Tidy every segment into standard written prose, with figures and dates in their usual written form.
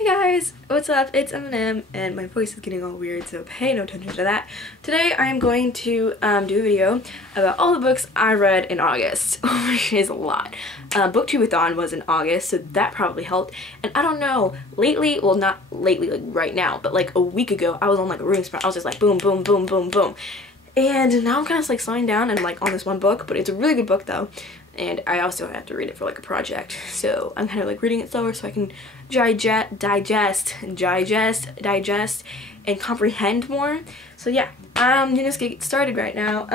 Hey guys, what's up? It's Eminem and my voice is getting all weird, so pay no attention to that. Today I'm going to do a video about all the books I read in August, which is a lot. Booktubeathon was in August, so that probably helped. And I don't know, lately, well not lately like right now, but like a week ago I was on like a reading sprint. I was just like boom, boom, boom, boom, boom. And now I'm kind of like slowing down and like on this one book, but it's a really good book though. And I also have to read it for like a project, so I'm kind of like reading it slower so I can digest, and comprehend more. So yeah, I'm gonna just get started right now.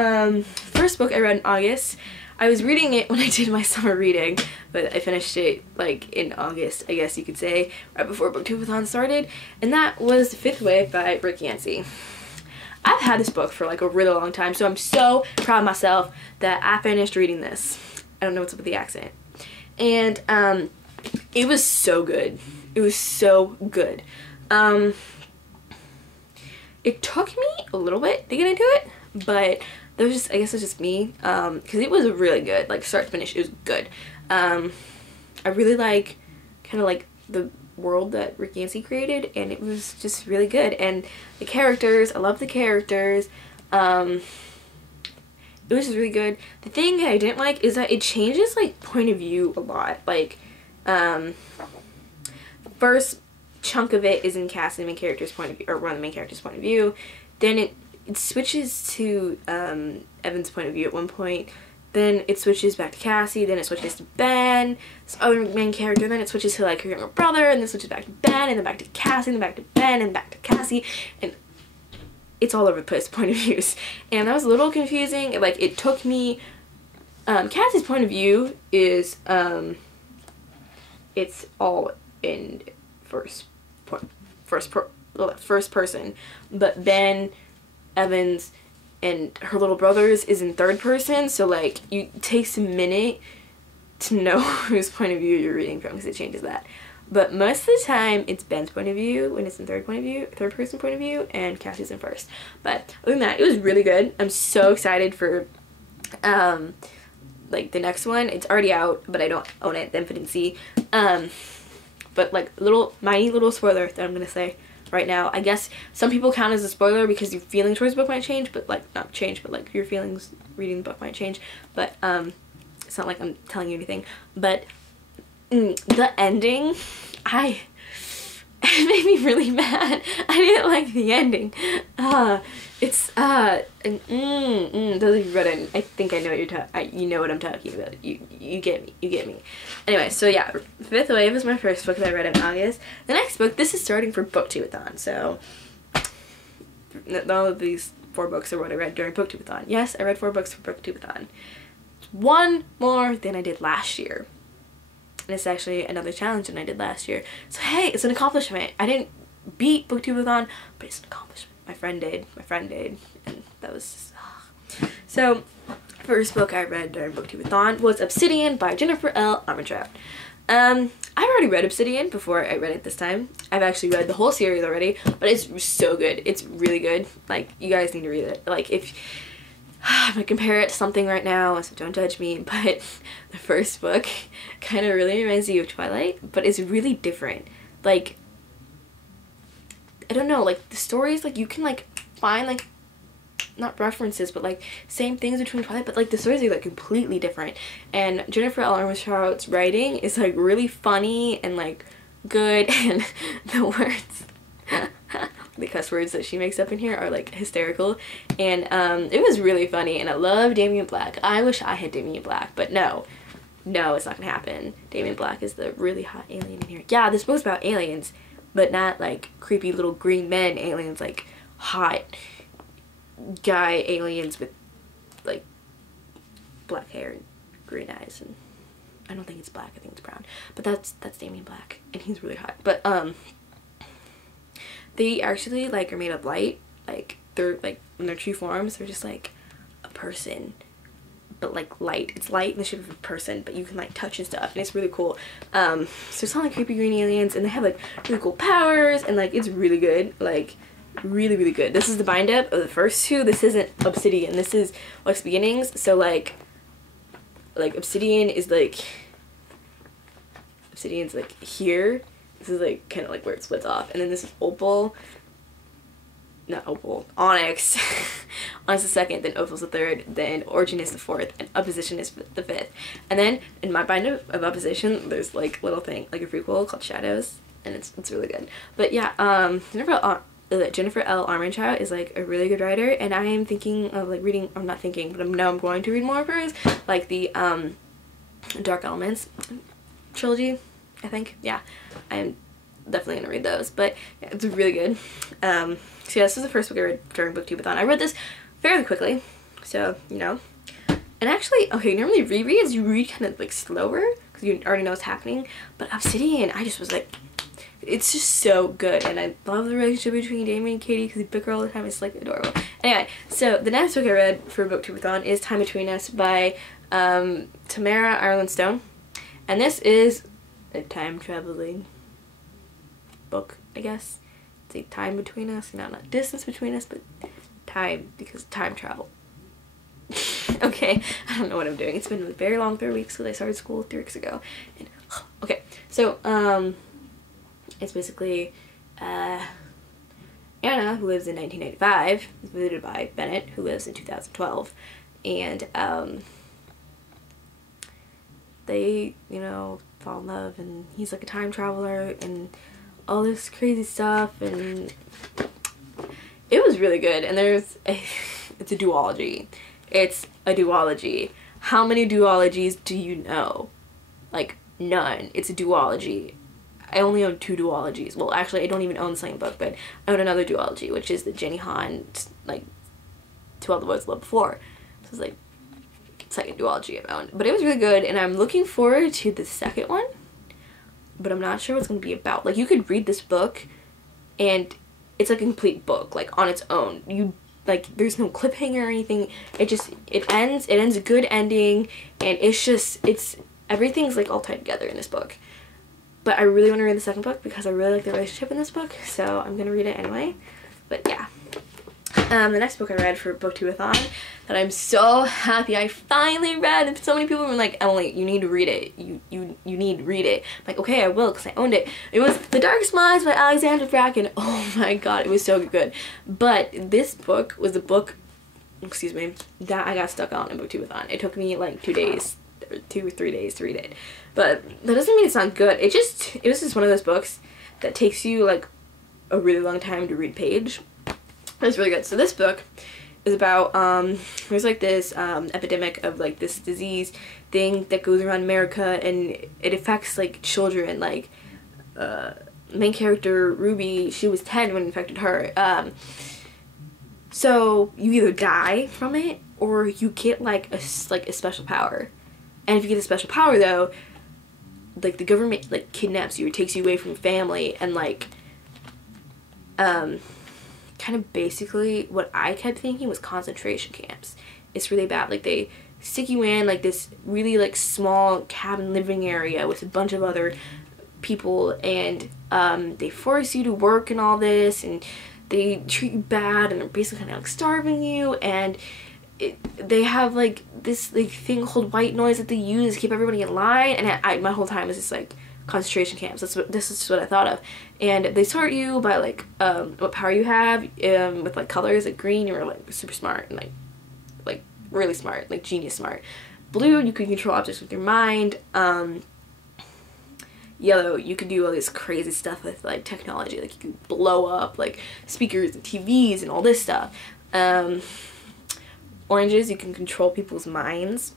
First book I read in August. I was reading it when I did my summer reading, but I finished it like in August, I guess you could say, right before Booktubeathon started, and that was The Fifth Wave by Rick Yancey. I've had this book for like a really long time, so I'm so proud of myself that I finished reading this. I don't know what's up with the accent. And it was so good. It was so good. It took me a little bit to get into it, but that was just, I guess it's just me, because it was really good. Like start to finish, it was good. I really like kind of like the world that Rick Yancey created, and it was just really good. And the characters, I love the characters. It was just really good. The thing I didn't like is that it changes like point of view a lot. Like first chunk of it is in Cassie, the main character's point of view, or one of the main character's point of view. Then it switches to Evan's point of view at one point. Then it switches back to Cassie, then it switches to Ben, this other main character, then it switches to like her younger brother, and then switches back to Ben, and then back to Cassie, and then back to Ben, and back to Cassie, and it's all over the place, point of views. And that was a little confusing. Like it took me, Cassie's point of view is, it's all in first person, but Ben, Evans, and her little brothers is in third person, so like it takes a minute to know whose point of view you're reading from because it changes that. But most of the time it's Ben's point of view when it's in third person point of view, and Cassie's in first. But other than that, it was really good. I'm so excited for like the next one. It's already out, but I don't own it, The Infinite Sea. But like minor little spoiler that I'm gonna say right now. I guess some people count as a spoiler because your feelings towards the book might change, but like not change, but like your feelings reading the book might change. But it's not like I'm telling you anything. But the ending, it made me really mad. I didn't like the ending. Those of you read it, I think I know you know what I'm talking about. You get me. Anyway, so yeah, Fifth Wave was my first book that I read in August. The next book, this is starting for Booktubeathon, so all of these 4 books are what I read during Booktubeathon. Yes, I read 4 books for Booktubeathon. One more than I did last year. And it's actually another challenge than I did last year. So hey, it's an accomplishment. I didn't beat Booktubeathon, but it's an accomplishment. My friend did, and that was just, So, first book I read during Booktubeathon was Obsidian by Jennifer L. Armentrout. I've already read Obsidian before I read it this time. I've actually read the whole series already, but it's so good. It's really good. Like, you guys need to read it. Like, if I'm gonna compare it to something right now, so don't judge me, but the first book kind of really reminds you of Twilight, but it's really different. Like, I don't know, like the stories, like you can like find like, not references, but like same things between Twilight, but like the stories are like completely different. And Jennifer L. Armentrout's writing is like really funny and like good, and the words the cuss words that she makes up in here are like hysterical, and it was really funny. And I love Damien Black. I wish I had Damien Black, but no, it's not gonna happen. Damien Black is the really hot alien in here. Yeah, this book's about aliens, but not like creepy little green men aliens, like hot guy aliens with like black hair and green eyes. And I don't think it's black, I think it's brown, but that's Damien Black, and he's really hot. But they actually like are made of light. Like they're like in their true forms, they're just like a person, but like light. It's light in the shape of a person, but you can like touch and stuff, and it's really cool. So it's not like creepy green aliens, and they have like really cool powers, and like it's really good. Like really good. This is the bind up of the first 2. This isn't Obsidian, this is Wax Beginnings. So like Obsidian's like here, This is like kind of like where it splits off. And then this is Opal. Not Opal. Onyx. Onyx the second, then Opal's the third, then Origin is the fourth, and Opposition is the fifth. And then in my binder of Opposition, there's like little thing, like a prequel called Shadows, and it's really good. But yeah, Jennifer L. Armentrout is like a really good writer, and I am thinking of like reading, I'm not thinking, but now I'm going to read more of hers, like the Dark Elements trilogy, I think. Yeah, I'm definitely gonna read those, but yeah, it's really good. So yeah, this was the first book I read during Booktubeathon. I read this fairly quickly, so you know. And actually, okay, normally rereads you read kind of like slower because you already know what's happening, but Obsidian, I just was like, it's just so good, and I love the relationship between Damon and Katie because they bicker all the time. It's like adorable. Anyway, so the next book I read for Booktubeathon is Time Between Us by Tamara Ireland Stone, and this is a time traveling book, I guess. It's a time between us, not distance between us, but time, because time travel. Okay, I don't know what I'm doing. It's been a very long 3 weeks because I started school 3 weeks ago. And okay, so it's basically Anna, who lives in 1995, is visited by Bennett, who lives in 2012, and they, you know, fall in love, and he's like a time traveler and all this crazy stuff, and it was really good. And it's a duology. It's a duology. How many duologies do you know? Like, none. It's a duology. I only own 2 duologies. Well, actually, I don't even own the same book, but I own another duology, which is the Jenny Han, like, To All the Boys Loved Before. So it's like second duology I've owned. But it was really good, and I'm looking forward to the second one, but I'm not sure what it's going to be about. Like, you could read this book, and it's a complete book, like, on its own. You, like, there's no cliffhanger or anything. It ends a good ending, and everything's, like, all tied together in this book. But I really want to read the second book because I really like the relationship in this book, so I'm going to read it anyway. But yeah. The next book I read for Booktubeathon that I'm so happy I finally read, and so many people were like, Emily, you need to read it. You need to read it. I'm like, okay, I will, because I owned it. It was The Darkest Minds by Alexandra Bracken. Oh my god, it was so good. But this book was the book, excuse me, that I got stuck on in Booktubeathon. It took me like 2 days, or 2 or 3 days to read it. But that doesn't mean it's not good. It was just one of those books that takes you like a really long time to read a page. It's really good. So this book is about, there's like this epidemic of like this disease thing that goes around America, and it affects like children. Like, main character Ruby, she was 10 when it infected her. So you either die from it or you get like a special power. And if you get a special power though, like the government like kidnaps you or takes you away from your family, and like kind of basically what I kept thinking was concentration camps. It's really bad. Like, they stick you in like this really like small cabin living area with a bunch of other people, and they force you to work and all this, and they treat you bad, and they're basically kind of like starving you, and they have like this like thing called white noise that they use to keep everybody in line, and my whole time is just like concentration camps. This is what I thought of. And they sort you by like what power you have, with like colors. Like green, you're like super smart and like really smart, like genius smart. Blue, you can control objects with your mind. Yellow, you can do all this crazy stuff with like technology, like you can blow up like speakers and TVs and all this stuff. Oranges, you can control people's minds.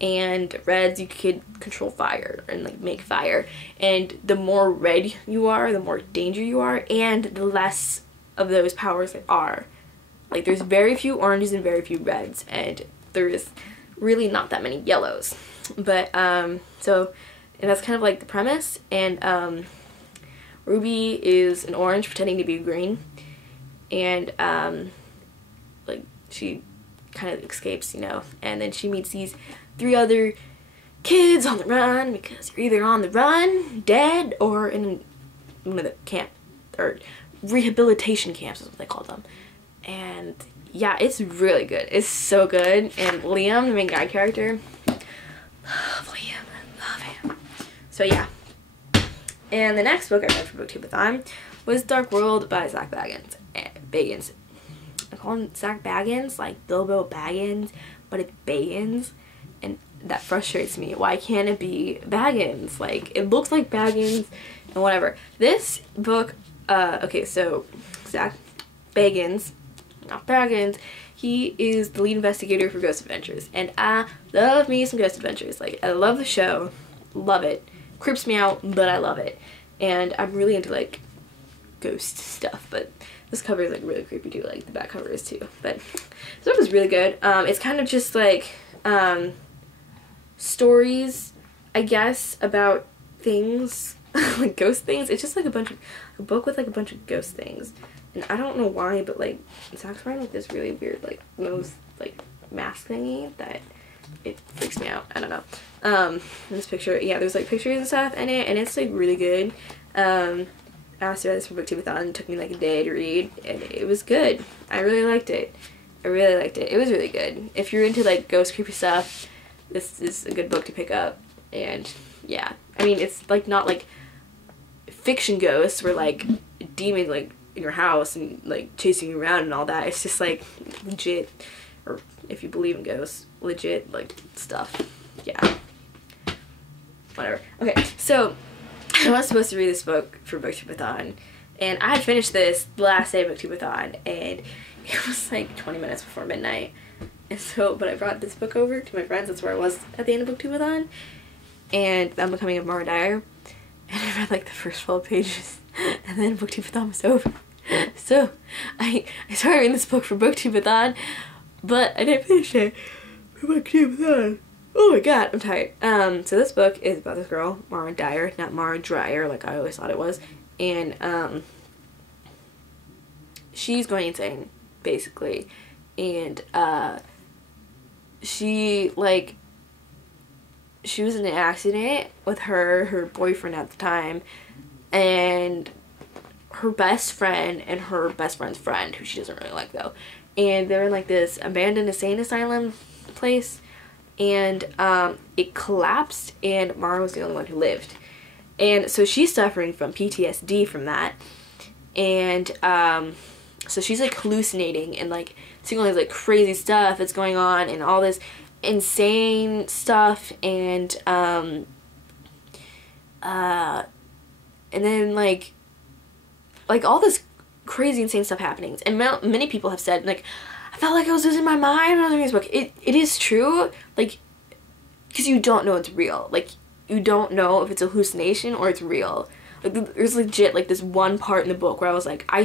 And reds, you could control fire and like make fire, and the more red you are, the more danger you are, and the less of those powers there are. Like, there's very few oranges and very few reds, and there's really not that many yellows. But so, and that's kind of like the premise. And Ruby is an orange pretending to be green, and like she kind of escapes, you know, and then she meets these 3 other kids on the run, because you're either on the run, dead, or in one of the camp, or rehabilitation camps is what they call them. And yeah, it's really good. It's so good. And Liam, the main guy character, love Liam, love him. So yeah, And the next book I read for Booktubeathon was Dark World by Zach Bagans. I call him Zach Baggins, like Bilbo Baggins, but it's Baggins, and that frustrates me. Why can't it be Baggins? Like, it looks like Baggins and whatever. This book, okay, so Zach Bagans, not Baggins, he is the lead investigator for Ghost Adventures, and I love me some Ghost Adventures. Like, I love the show, love it. Creeps me out, but I love it. And I'm really into, like, ghost stuff, but this cover is, like, really creepy too. Like, the back cover is too. But this book was really good. It's kind of just, like, stories, I guess, about things, like ghost things. It's just, like, a book with, like, a bunch of ghost things. And I don't know why, but, like, Zach's wearing, like, this really weird, like, nose, like, mask thingy that it freaks me out. I don't know. This picture, yeah, there's, like, pictures and stuff in it, and it's, like, really good. I also read this for Booktubeathon. It took me like a day to read, and it was good. I really liked it. I really liked it. It was really good. If you're into, like, ghost creepy stuff, this is a good book to pick up. And yeah, I mean, it's, like, not like fiction ghosts where, like, demons, like, in your house and, like, chasing you around and all that. It's just, like, legit, or if you believe in ghosts, legit, like, stuff. Yeah, whatever. Okay, so I was supposed to read this book for Booktubeathon, and I had finished this the last day of Booktubeathon, and it was like 20 minutes before midnight. And so, but I brought this book over to my friends. That's where I was at the end of Booktubeathon, and The Unbecoming of Mara Dyer, and I read like the first 12 pages, and then Booktubeathon was over. So I started reading this book for Booktubeathon, but I didn't finish it for Booktubeathon. Oh my god, I'm tired. So this book is about this girl, Mara Dyer, not Mara Dryer, like I always thought it was. And, she's going insane, basically. And, she was in an accident with her boyfriend at the time, and her best friend and her best friend's friend, who she doesn't really like though. And they're in, like, this abandoned insane asylum place. And it collapsed, and Mara was the only one who lived. And so she's suffering from PTSD from that. And so she's, like, hallucinating and, like, seeing all this, like, crazy stuff that's going on and all this insane stuff. And then, like all this crazy insane stuff happening. And many people have said, like, I felt like I was losing my mind when I was reading this book. It is true, like, because you don't know it's real. Like, you don't know if it's a hallucination or it's real. Like, there's legit, like, this one part in the book where I was like, I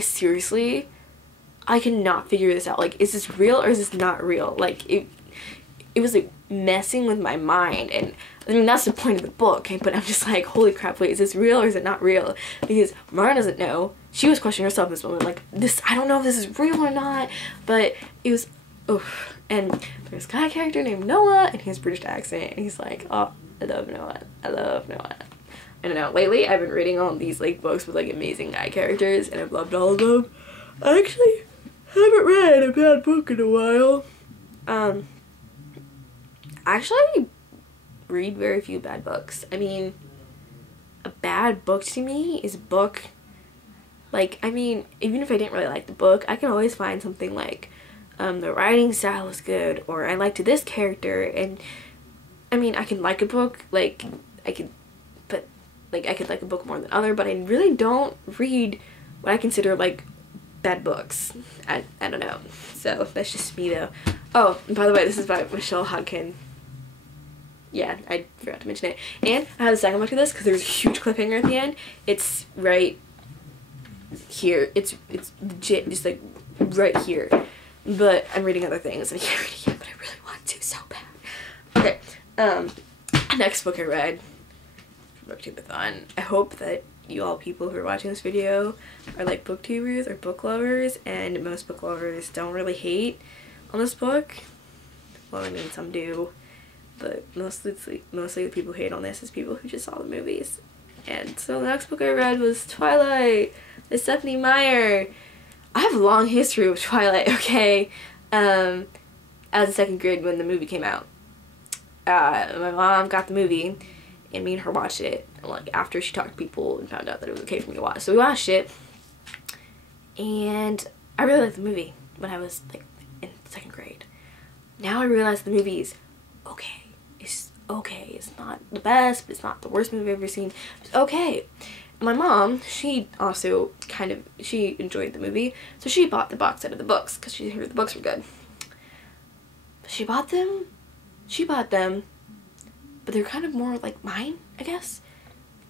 cannot figure this out. Like, is this real or is this not real? Like, it was, like, messing with my mind. And I mean, that's the point of the book, okay? But I'm just like, holy crap, wait, is this real or is it not real? Because Mara doesn't know. She was questioning herself in this moment, like, I don't know if this is real or not. But it was, oof. And there's a guy character named Noah, and he has a British accent, and he's like, oh, I love Noah. I love Noah. I don't know, lately I've been reading all these, like, books with, like, amazing guy characters, and I've loved all of them. I actually haven't read a bad book in a while. I actually read very few bad books. I mean, a bad book to me is a book, like, I mean, even if I didn't really like the book, I can always find something like, the writing style is good, or I liked this character, and, I mean, I can like a book, like, I could like a book more than other, but I really don't read what I consider, like, bad books. I don't know. So, that's just me, though. Oh, and by the way, this is by Michelle Hodkin. Yeah, I forgot to mention it. And I have a second book to this because there's a huge cliffhanger at the end. It's right here. It's legit, just, like, right here. But I'm reading other things, and I can't read it yet, but I really want to so bad. Okay, next book I read for Booktubeathon. I hope that you all people who are watching this video are, like, booktubers or book lovers, and most book lovers don't really hate on this book. Well, I mean, some do, but mostly the people who hate on this is people who just saw the movies. And so the next book I read was Twilight by Stephenie Meyer. I have a long history with Twilight, okay? I was in second grade when the movie came out. My mom got the movie, and me and her watched it. like after she talked to people and found out that it was okay for me to watch. So we watched it, and I really liked the movie when I was like in 2nd grade. Now I realize the movie is okay. It's okay. It's not the best, but it's not the worst movie I've ever seen. It's okay. And my mom, she also she enjoyed the movie, so she bought the box set of the books because she heard the books were good. But she bought them, but they're kind of more like mine, I guess.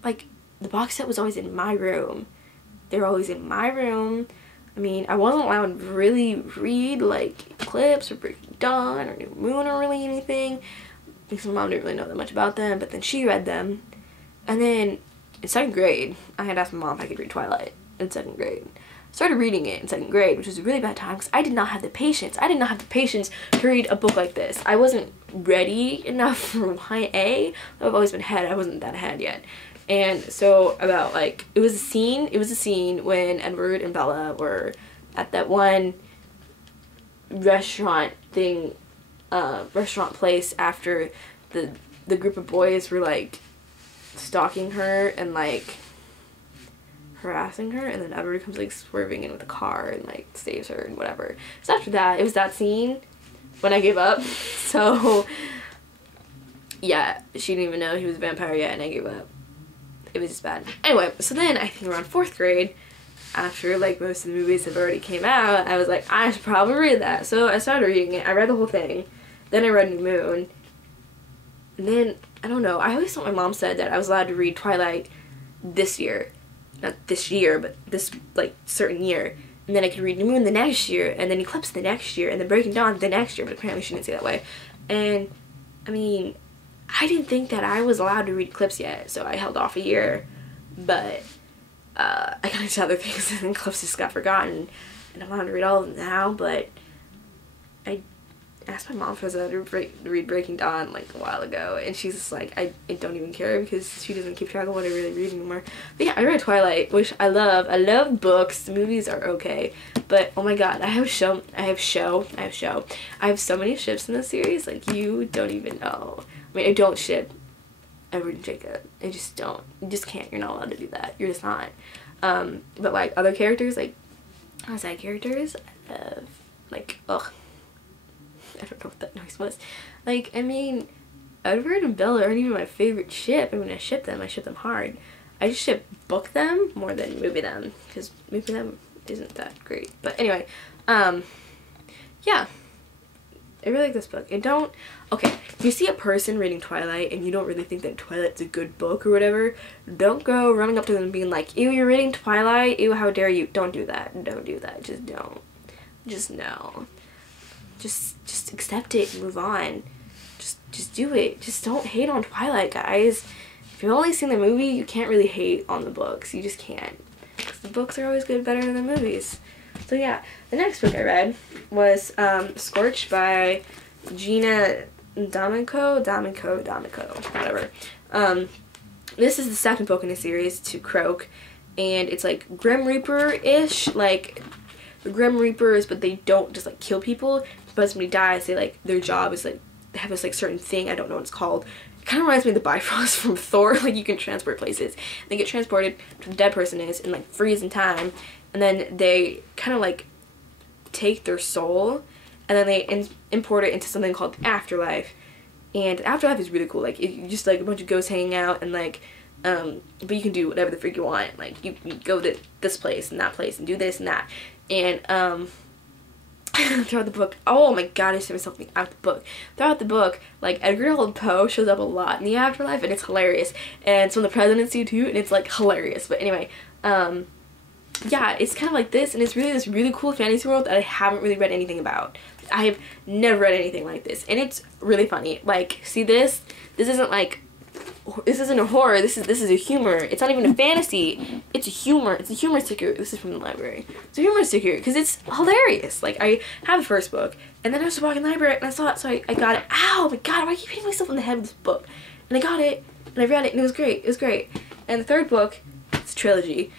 Like, the box set was always in my room. They're always in my room. I mean, I wasn't allowed to really read, like, Eclipse or Breaking Dawn or New Moon or really anything, because my mom didn't really know that much about them, but then she read them. And then, in 2nd grade, I had asked my mom if I could read Twilight in 2nd grade. Started reading it in 2nd grade, which was a really bad time because I did not have the patience. I did not have the patience to read a book like this. I wasn't ready enough for YA. I've always been ahead. I wasn't that ahead yet. And so about like, it was a scene when Edward and Bella were at that one restaurant place after the group of boys were like stalking her and like harassing her, and then Edward comes like swerving in with a car and like saves her and whatever. So after that, it was that scene when I gave up. So yeah, she didn't even know he was a vampire yet, and I gave up. It was just bad. Anyway, so then I think around 4th grade, after like most of the movies have already came out, I was like, I should probably read that. So I started reading it. I read the whole thing. Then I read New Moon. And then, I don't know, I always thought my mom said that I was allowed to read Twilight this year. Not this year, but this, like, certain year. And then I could read New Moon the next year, and then Eclipse the next year, and then Breaking Dawn the next year, but apparently she didn't say that way. And, I mean, I didn't think that I was allowed to read Eclipse yet, so I held off a year. But, I got into other things, and Eclipse just got forgotten. And I'm allowed to read all of them now, but I asked my mom if I was allowed to read Breaking Dawn like a while ago, and she's just like, I don't even care because she doesn't keep track of what I really read anymore. But yeah, I read Twilight, which I love. I love books. The movies are okay, but oh my god, I have so many ships in this series, like you don't even know. I mean, I don't ship Edward and Jacob. I just don't. You just can't. You're not allowed to do that. You're just not. But like other characters, like side characters, like, ugh. I don't know what that noise was. Like, I mean, Edward and Bella aren't even my favorite ship. I mean, I ship them hard. I just ship book them more than movie them, because movie them isn't that great. But anyway, yeah. I really like this book. Okay, if you see a person reading Twilight and you don't really think that Twilight's a good book or whatever, don't go running up to them and being like, ew, you're reading Twilight? Ew, how dare you? Don't do that. Don't do that. Just don't. Just no. Just accept it and move on. Just do it. Just don't hate on Twilight, guys. If you've only seen the movie, you can't really hate on the books. You just can't. Because the books are always good, better than the movies. So yeah, the next book I read was Scorched by Gina D'Amico, whatever. This is the 2nd book in the series to Croak, and it's like Grim Reaper-ish, like the Grim Reapers, but they don't just like kill people. But somebody dies, they like, their job is like, they have this like certain thing, I don't know what it's called. It kind of reminds me of the Bifrost from Thor, like you can transport places. They get transported to the dead person is and like freeze in time, and then they kind of like take their soul, and then they import it into something called the Afterlife. And the Afterlife is really cool, like you just like a bunch of ghosts hanging out, and like, but you can do whatever the freak you want. Like you go to this place and that place and do this and that. And throughout the book, oh my god, I see myself out the book. Throughout the book, like Edgar Allan Poe shows up a lot in the Afterlife, and it's hilarious. And it's from the presidency too, and it's like hilarious. But anyway, yeah, it's kind of like this, and it's really this really cool fantasy world that I haven't really read anything about. I have never read anything like this, and it's really funny. Like, see this? This isn't like, this isn't a horror. This is a humor. It's not even a fantasy. It's a humor. It's a humor sticker. This is from the library. It's a humor sticker because it's hilarious. Like, I have the first book, and then I was walking in the library and I saw it, so I got it. Ow, my god, why do I keep hitting myself in the head with this book? And I got it, and I read it, and it was great. It was great. And the 3rd book, it's a trilogy.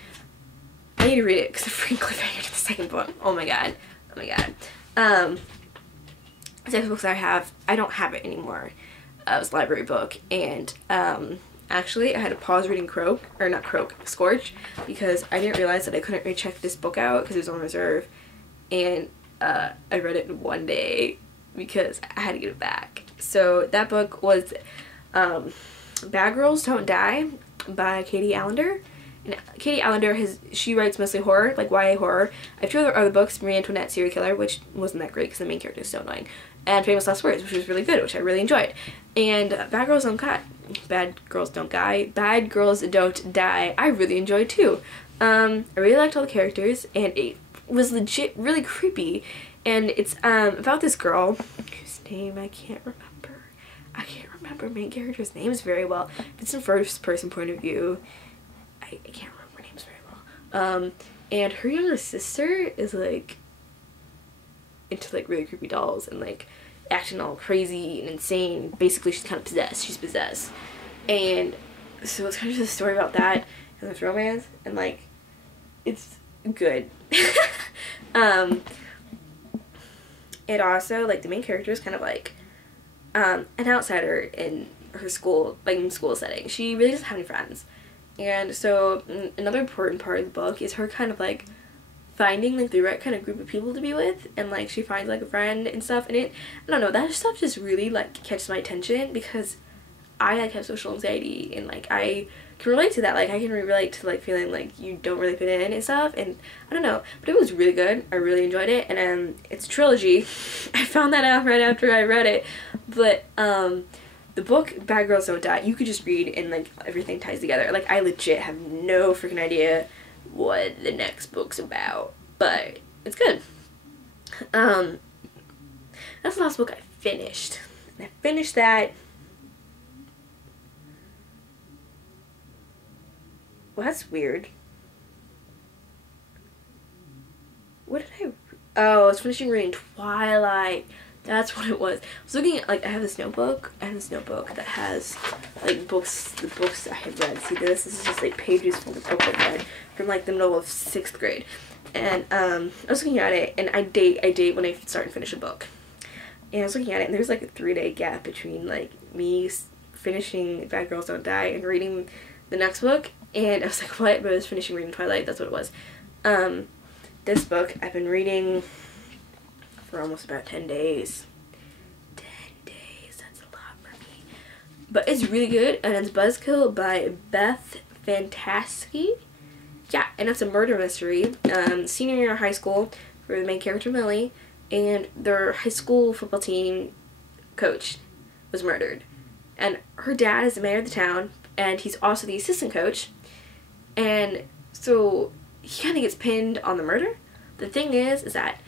I need to read it because the freaking cliffhanger to the 2nd book. Oh my god. Oh my god. The 2nd books I don't have it anymore. It was a library book, and Actually, I had to pause reading Scorch, because I didn't realize that I couldn't recheck this book out because it was on reserve, and I read it in one day because I had to get it back. So that book was Bad Girls Don't Die by Katie Allender. And Katie Allender, she writes mostly horror, like YA horror. I have 2 other books, Marie Antoinette Serial Killer, which wasn't that great because the main character is so annoying, and Famous Last Words, which was really good, which I really enjoyed. And Bad Girls Don't Die. Bad Girls Don't Die, I really enjoyed too. I really liked all the characters, and it was legit really creepy. And it's about this girl whose name I can't remember main character's names very well. It's in first person point of view. I can't remember names very well. And her younger sister is like into like really creepy dolls and like acting all crazy and insane. Basically, she's kind of possessed. She's possessed. And so it's kind of just a story about that and this romance, and like it's good. It also, like, the main character is kind of like an outsider in her school, like in school setting. She really doesn't have any friends. And so another important part of the book is her kind of like finding like the right kind of group of people to be with, and like she finds like a friend and stuff, and I don't know, that stuff just really like catches my attention because I like have social anxiety, and like I can relate to that. Like I can relate to like feeling like you don't really fit in and stuff, and I don't know, but it was really good. I really enjoyed it, and it's a trilogy. I found that out right after I read it, but the book Bad Girls Don't Die, you could just read and like everything ties together. Like I legit have no freaking idea what the next book's about, but it's good. That's the last book I finished. And I finished that. Well, that's weird. What did I... Oh, I was finishing reading Twilight. That's what it was. I was looking at, like, I have this notebook. I have this notebook that has, like, the books I have read. See, this is just, like, pages full of books I've read from, like, the middle of 6th grade. And, I was looking at it, and I date when I start and finish a book. And I was looking at it, and there's, like, a 3-day gap between, like, me finishing Bad Girls Don't Die and reading the next book. And I was like, what? But I was finishing reading Twilight. That's what it was. This book I've been reading for almost about 10 days. 10 days. That's a lot for me. But it's really good. And it's Buzzkill by Beth Fantasky. Yeah, and it's a murder mystery. Senior year of high school for the main character, Millie. And their high school football team coach was murdered. And her dad is the mayor of the town. And he's also the assistant coach. And so he kind of gets pinned on the murder. The thing is that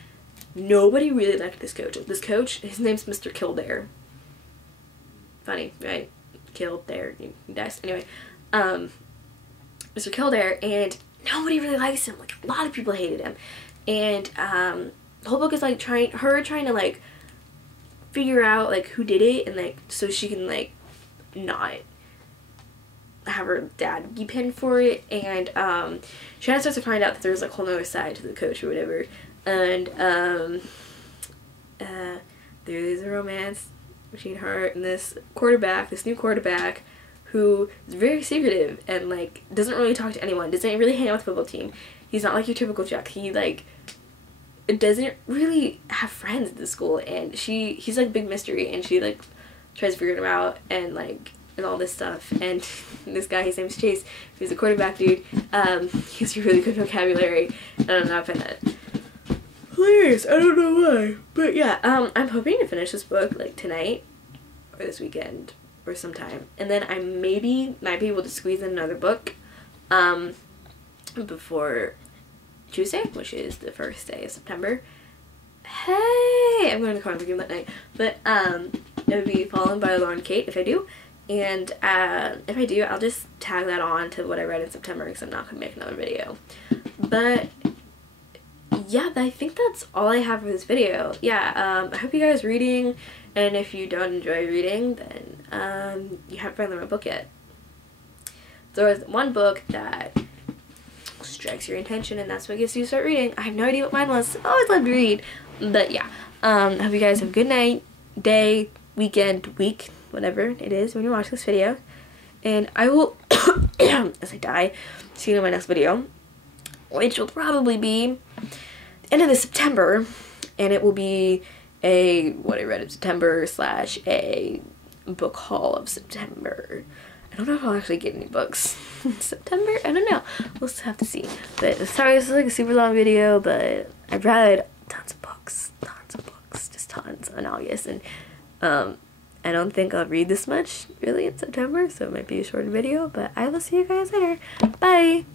nobody really liked this coach. This coach, his name's Mr. Kildare. Funny, right? Kildare, he dies. Anyway, Mr. Kildare, and nobody really likes him. Like, a lot of people hated him. And the whole book is like trying to like figure out like who did it, and like so she can like not have her dad be pinned for it. And she kind of starts to find out that there's like a whole other side to the coach or whatever, and there's a romance between her and this new quarterback who is very secretive and like doesn't really talk to anyone, doesn't really hang out with the football team. He's not like your typical Jack. He like doesn't really have friends at the school, and he's like a big mystery, and she like tries to figure him out and like and all this stuff. And this guy, his name's Chase, who's a quarterback dude. He has really good vocabulary. I don't know, I find that hilarious. I don't know why, but yeah. I'm hoping to finish this book like tonight or this weekend or sometime, and then I maybe might be able to squeeze in another book before Tuesday, which is the first day of September. Hey, I'm going to Carnival Game that night, but it would be Fallen by Lauren Kate if I do. And if I do, I'll just tag that on to what I read in September, because I'm not going to make another video. But yeah, I think that's all I have for this video. Yeah, I hope you guys are reading, and if you don't enjoy reading, then you haven't found the right book yet. There's one book that strikes your attention, and that's what gets you to start reading. I have no idea what mine was. I always love to read. But yeah, I hope you guys have a good night, day, weekend, week, whatever it is when you watch this video. And I will, as I die, see you in my next video, which will probably be the end of this September, and it will be a what I read in September / a book haul of September. I don't know if I'll actually get any books in September. I don't know. We'll just have to see. But sorry, this is like a super long video, but I read tons of books, just tons in August, and I don't think I'll read this much really in September, so it might be a shorter video, but I will see you guys later. Bye!